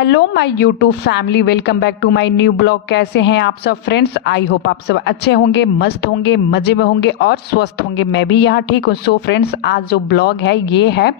Hello my YouTube family, welcome back to my new blog. कैसे हैं आप सब फ्रेंड्स? आई होप आप सब अच्छे होंगे, मस्त होंगे, मज़े में होंगे और स्वस्थ होंगे। मैं भी यहाँ ठीक हूँ। सो फ्रेंड्स, आज जो ब्लॉग है ये है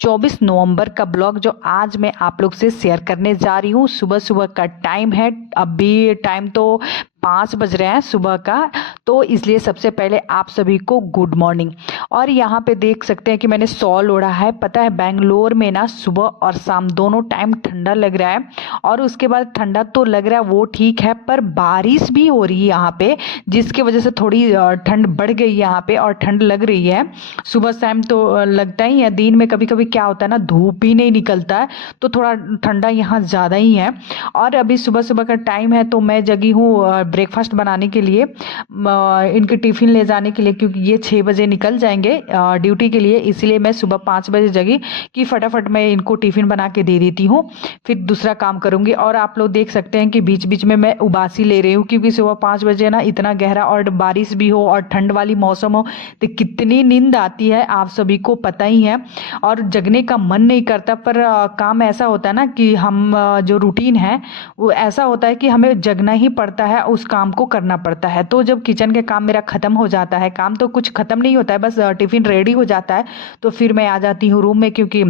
24 नवंबर का ब्लॉग, जो आज मैं आप लोग से शेयर करने जा रही हूँ। सुबह सुबह का टाइम है, अभी टाइम तो 5 बज रहे हैं सुबह का, तो इसलिए सबसे पहले आप सभी को गुड मॉर्निंग। और यहाँ पे देख सकते हैं कि मैंने शॉल ओढ़ा है। पता है बेंगलोर में ना सुबह और शाम दोनों टाइम ठंडा लग रहा है, और उसके बाद ठंडा तो लग रहा है वो ठीक है, पर बारिश भी हो रही है यहाँ पे, जिसकी वजह से थोड़ी ठंड बढ़ गई यहाँ पे और ठंड लग रही है। सुबह शाम तो लगता ही है, दिन में कभी कभी क्या होता है ना, धूप ही नहीं निकलता है, तो थोड़ा ठंडा यहाँ ज़्यादा ही है। और अभी सुबह सुबह का टाइम है, तो मैं जगी हूँ ब्रेकफास्ट बनाने के लिए, इनके टिफ़िन ले जाने के लिए, क्योंकि ये 6 बजे निकल जाएंगे ड्यूटी के लिए। इसलिए मैं सुबह 5 बजे जगी कि फटाफट मैं इनको टिफ़िन बना के दे देती हूँ, फिर दूसरा काम करूँगी। और आप लोग देख सकते हैं कि बीच बीच में मैं उबासी ले रही हूँ, क्योंकि सुबह 5 बजे ना इतना गहरा और बारिश भी हो और ठंड वाली मौसम हो तो कितनी नींद आती है, आप सभी को पता ही है। और जगने का मन नहीं करता, पर काम ऐसा होता है ना कि हम जो रूटीन है वो ऐसा होता है कि हमें जगना ही पड़ता है, उस काम को करना पड़ता है। तो जब किचन के काम मेरा ख़त्म हो जाता है, काम तो कुछ ख़त्म नहीं होता है, बस टिफ़िन रेडी हो जाता है, तो फिर मैं आ जाती हूँ रूम में, क्योंकि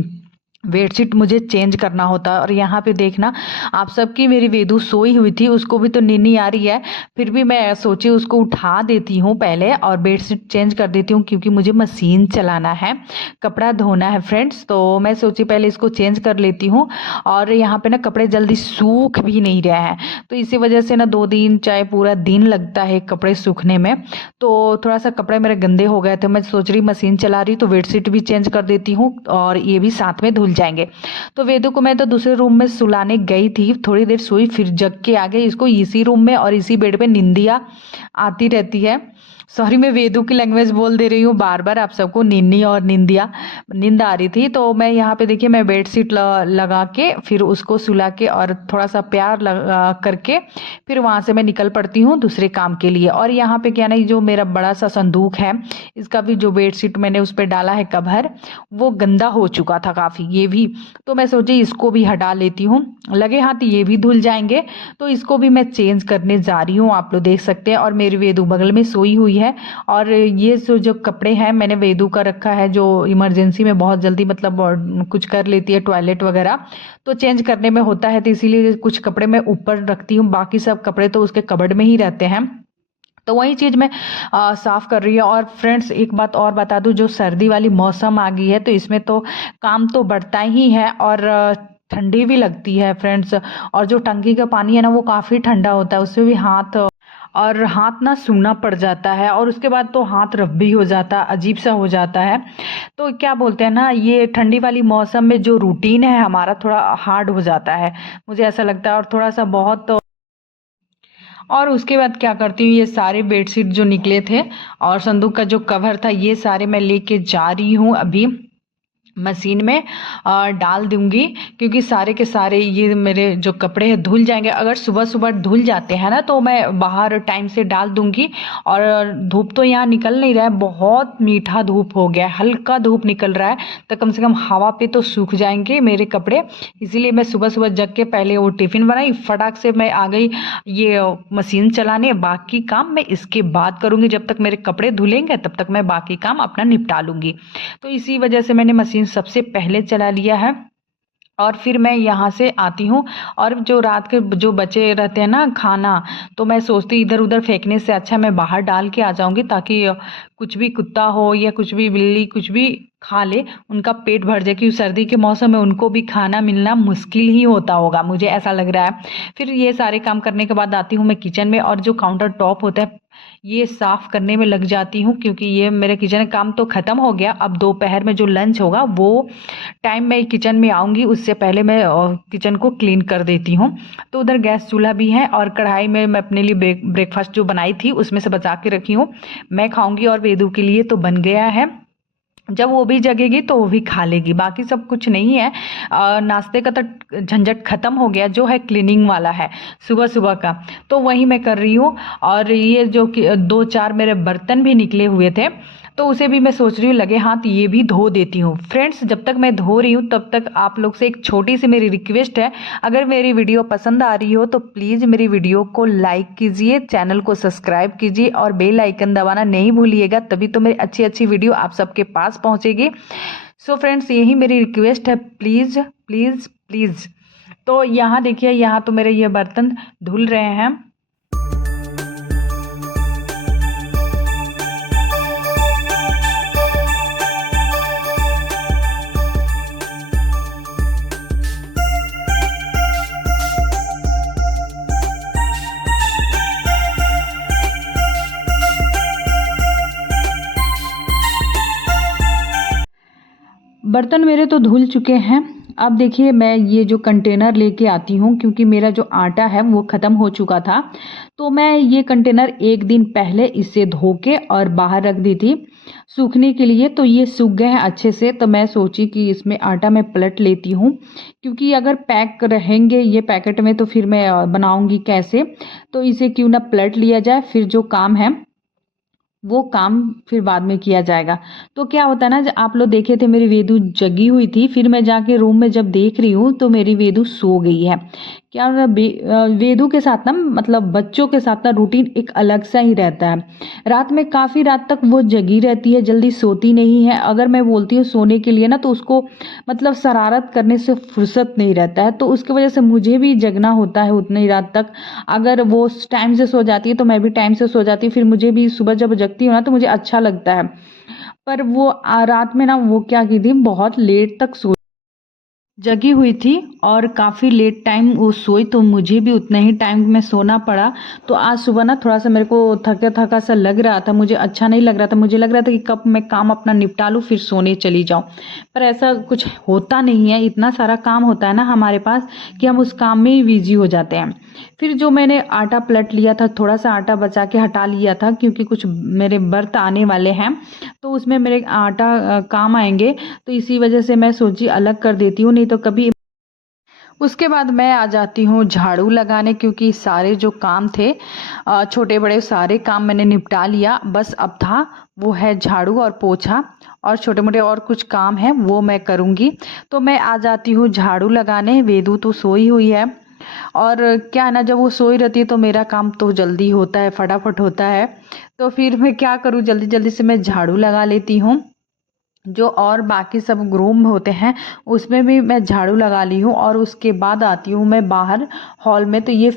बेडशीट मुझे चेंज करना होता है। और यहाँ पे देखना आप सबकी, मेरी वेदू सोई हुई थी, उसको भी तो नींद आ रही है, फिर भी मैं सोची उसको उठा देती हूँ पहले और बेडशीट चेंज कर देती हूँ, क्योंकि मुझे मशीन चलाना है, कपड़ा धोना है फ्रेंड्स। तो मैं सोची पहले इसको चेंज कर लेती हूँ। और यहाँ पे ना कपड़े जल्दी सूख भी नहीं रहे हैं, तो इसी वजह से ना 2 दिन चाहे पूरा दिन लगता है कपड़े सूखने में। तो थोड़ा सा कपड़े मेरे गंदे हो गए थे, मैं सोच रही मशीन चला रही तो बेडशीट भी चेंज कर देती हूँ और ये भी साथ में धुल जाएंगे। तो वेदू को मैं तो दूसरे रूम में सुलाने गई थी, थोड़ी देर सोई, फिर जग के आ गई। इसको इसी रूम में और इसी बेड पे निंदिया आती रहती है। सॉरी, मैं वेदू की लैंग्वेज बोल दे रही हूँ बार बार आप सबको, निन्नी और निंदिया। नींद आ रही थी, तो मैं यहाँ पे देखिए मैं बेडशीट लगा के फिर उसको सुला के और थोड़ा सा प्यार लगा करके फिर वहाँ से मैं निकल पड़ती हूँ दूसरे काम के लिए। और यहाँ पे क्या नहीं, जो मेरा बड़ा सा संदूक है, इसका भी जो बेडशीट मैंने उस पर डाला है कवर, वो गंदा हो चुका था काफ़ी, ये भी। तो मैं सोची इसको भी हटा लेती हूँ, लगे हाथ ये भी धुल जाएंगे। तो इसको भी मैं चेंज करने जा रही हूँ, आप लोग देख सकते हैं। और मेरी वेदू बगल में सोई हुई है। और ये जो कपड़े हैं मैंने वेदू का रखा है, जो इमरजेंसी में बहुत जल्दी मतलब कुछ कर लेती है, टॉयलेट वगैरह तो चेंज करने में होता है, तो इसीलिए कुछ कपड़े मैं ऊपर रखती हूँ, बाकी सब कपड़े तो उसके कबर्ड में ही रहते हैं। तो वही चीज़ मैं साफ़ कर रही हूँ। और फ्रेंड्स एक बात और बता दूँ, जो सर्दी वाली मौसम आ गई है, तो इसमें तो काम तो बढ़ता ही है और ठंडी भी लगती है फ्रेंड्स। और जो टंकी का पानी है ना, वो काफ़ी ठंडा होता है, उससे भी हाथ ना सूना पड़ जाता है, और उसके बाद तो हाथ रफ भी हो जाता है, अजीब सा हो जाता है। तो क्या बोलते हैं ना, ये ठंडी वाली मौसम में जो रूटीन है हमारा थोड़ा हार्ड हो जाता है, मुझे ऐसा लगता है। और थोड़ा सा बहुत, और उसके बाद क्या करती हूँ, ये सारे बेडशीट जो निकले थे और संदूक का जो कवर था, ये सारे मैं लेके जा रही हूँ अभी मशीन में डाल दूंगी, क्योंकि सारे के सारे ये मेरे जो कपड़े हैं धुल जाएंगे। अगर सुबह सुबह धुल जाते हैं ना, तो मैं बाहर टाइम से डाल दूंगी। और धूप तो यहाँ निकल नहीं रहा है, बहुत मीठा धूप हो गया है, हल्का धूप निकल रहा है, तो कम से कम हवा पे तो सूख जाएंगे मेरे कपड़े। इसीलिए मैं सुबह सुबह जग के पहले वो टिफ़िन बनाई, फटाक से मैं आ गई ये मशीन चलाने। बाकी काम मैं इसके बाद करूँगी, जब तक मेरे कपड़े धुलेंगे तब तक मैं बाकी काम अपना निपटा लूँगी। तो इसी वजह से मैंने मशीन सबसे पहले चला लिया है। और फिर मैं यहाँ से आती हूँ, और जो रात के जो बचे रहते हैं ना खाना, तो मैं सोचती इधर उधर फेंकने से अच्छा मैं बाहर डाल के आ जाऊँगी, ताकि कुछ भी कुत्ता हो या कुछ भी बिल्ली कुछ भी खा ले, उनका पेट भर जाए, क्योंकि सर्दी के मौसम में उनको भी खाना मिलना मुश्किल ही होता होगा, मुझे ऐसा लग रहा है। फिर ये सारे काम करने के बाद आती हूँ मैं किचन में, और जो काउंटर टॉप होता है ये साफ़ करने में लग जाती हूँ, क्योंकि ये मेरे किचन का काम तो ख़त्म हो गया। अब दोपहर में जो लंच होगा वो टाइम मैं किचन में आऊँगी, उससे पहले मैं किचन को क्लीन कर देती हूँ। तो उधर गैस चूल्हा भी है, और कढ़ाई में मैं अपने लिए ब्रेकफास्ट जो बनाई थी उसमें से बचा के रखी हूँ, मैं खाऊंगी, और वेदू के लिए तो बन गया है। जब वो भी जगेगी तो वो भी खा लेगी, बाकी सब कुछ नहीं है। नाश्ते का तो झंझट ख़त्म हो गया, जो है क्लीनिंग वाला है सुबह सुबह का, तो वही मैं कर रही हूँ। और ये जो कि 2-4 मेरे बर्तन भी निकले हुए थे, तो उसे भी मैं सोच रही हूँ लगे हाथ ये भी धो देती हूँ। फ्रेंड्स, जब तक मैं धो रही हूँ तब तक आप लोग से एक छोटी सी मेरी रिक्वेस्ट है, अगर मेरी वीडियो पसंद आ रही हो तो प्लीज़ मेरी वीडियो को लाइक कीजिए, चैनल को सब्सक्राइब कीजिए और बेल आइकन दबाना नहीं भूलिएगा, तभी तो मेरी अच्छी अच्छी वीडियो आप सबके पास पहुँचेगी। सो फ्रेंड्स, यही मेरी रिक्वेस्ट है, प्लीज़ प्लीज़ प्लीज़। तो यहाँ देखिए, यहाँ तो मेरे ये बर्तन धुल रहे हैं। बर्तन मेरे तो धुल चुके हैं। अब देखिए, मैं ये जो कंटेनर लेके आती हूँ, क्योंकि मेरा जो आटा है वो ख़त्म हो चुका था, तो मैं ये कंटेनर एक दिन पहले इसे धो के और बाहर रख दी थी सूखने के लिए। तो ये सूख गए हैं अच्छे से, तो मैं सोची कि इसमें आटा मैं पलट लेती हूँ, क्योंकि अगर पैक रहेंगे ये पैकेट में तो फिर मैं बनाऊँगी कैसे। तो इसे क्यों ना पलट लिया जाए, फिर जो काम है वो काम फिर बाद में किया जाएगा। तो क्या होता है ना, जब आप लोग देखे थे मेरी वेदू जगी हुई थी, फिर मैं जाके रूम में जब देख रही हूँ तो मेरी वेदू सो गई है। क्या वेदू के साथ ना, मतलब बच्चों के साथ ना रूटीन एक अलग सा ही रहता है। रात में काफ़ी रात तक वो जगी रहती है, जल्दी सोती नहीं है। अगर मैं बोलती हूँ सोने के लिए ना, तो उसको मतलब शरारत करने से फुर्सत नहीं रहता है, तो उसकी वजह से मुझे भी जगना होता है उतनी ही रात तक। अगर वो टाइम से सो जाती है तो मैं भी टाइम से सो जाती हूँ, फिर मुझे भी सुबह जब जगती हूँ ना तो मुझे अच्छा लगता है। पर वो रात में ना वो क्या की थी, बहुत लेट तक सो जगी हुई थी और काफ़ी लेट टाइम वो सोई, तो मुझे भी उतना ही टाइम में सोना पड़ा। तो आज सुबह ना थोड़ा सा मेरे को थका थका सा लग रहा था, मुझे अच्छा नहीं लग रहा था। मुझे लग रहा था कि कब मैं काम अपना निपटा लूँ फिर सोने चली जाऊँ, पर ऐसा कुछ होता नहीं है। इतना सारा काम होता है ना हमारे पास कि हम उस काम में ही बिजी हो जाते हैं। फिर जो मैंने आटा पलट लिया था, थोड़ा सा आटा बचा के हटा लिया था, क्योंकि कुछ मेरे व्रत आने वाले हैं तो उसमें मेरे आटा काम आएंगे, तो इसी वजह से मैं सोची अलग कर देती हूँ, नहीं तो कभी। उसके बाद मैं आ जाती हूँ झाड़ू लगाने, क्योंकि सारे जो काम थे छोटे बड़े सारे काम मैंने निपटा लिया। बस अब था वो है झाड़ू और पोछा, और छोटे मोटे और कुछ काम है वो मैं करूँगी। तो मैं आ जाती हूँ झाड़ू लगाने। वेदू तो सोई हुई है, और क्या है ना, जब वो सोई रहती है तो मेरा काम तो जल्दी होता है, फटाफट होता है। तो फिर मैं क्या करूँ, जल्दी जल्दी से मैं झाड़ू लगा लेती हूँ। जो और बाकी सब रूम होते हैं उसमें भी मैं झाड़ू लगा ली हूँ, और उसके बाद आती हूँ मैं बाहर हॉल में। तो ये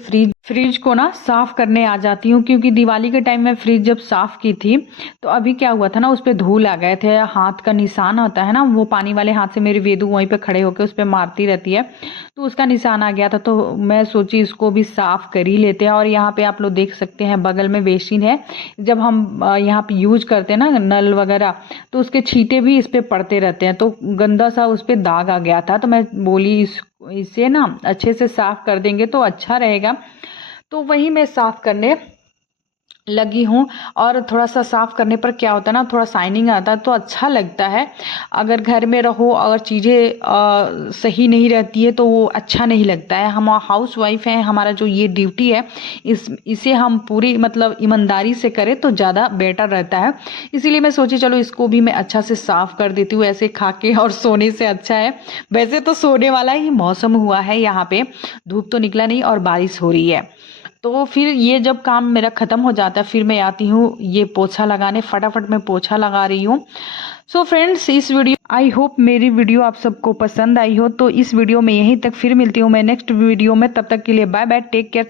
फ्रिज को ना साफ़ करने आ जाती हूँ, क्योंकि दिवाली के टाइम में फ्रिज जब साफ़ की थी तो अभी क्या हुआ था ना, उस पर धूल आ गए थे। हाथ का निशान होता है ना, वो पानी वाले हाथ से मेरी वेदू वहीं पे खड़े होकर उस पर मारती रहती है, तो उसका निशान आ गया था। तो मैं सोची इसको भी साफ़ कर ही लेते हैं। और यहाँ पे आप लोग देख सकते हैं बगल में बेसिन है, जब हम यहाँ पे यूज करते हैं ना नल वगैरह, तो उसके छींटे भी इस पे पड़ते रहते हैं, तो गंदा सा उस पे दाग आ गया था। तो मैं बोली इसे ना अच्छे से साफ कर देंगे तो अच्छा रहेगा। तो वही मैं साफ करने लगी हूँ। और थोड़ा सा साफ़ करने पर क्या होता है ना, थोड़ा शाइनिंग आता है तो अच्छा लगता है। अगर घर में रहो अगर चीज़ें सही नहीं रहती है तो वो अच्छा नहीं लगता है। हम हाउस वाइफ हैं, हमारा जो ये ड्यूटी है इसे हम पूरी मतलब ईमानदारी से करें तो ज़्यादा बेटर रहता है। इसीलिए मैं सोची चलो इसको भी मैं अच्छा से साफ़ कर देती हूँ, ऐसे खा के और सोने से अच्छा है। वैसे तो सोने वाला ही मौसम हुआ है, यहाँ पे धूप तो निकला नहीं और बारिश हो रही है। तो फिर ये जब काम मेरा ख़त्म हो जाता है फिर मैं आती हूँ ये पोछा लगाने। फटाफट मैं पोछा लगा रही हूँ। सो फ्रेंड्स, इस वीडियो आई होप मेरी वीडियो आप सबको पसंद आई हो। तो इस वीडियो में यहीं तक, फिर मिलती हूँ मैं नेक्स्ट वीडियो में। तब तक के लिए बाय बाय, टेक केयर।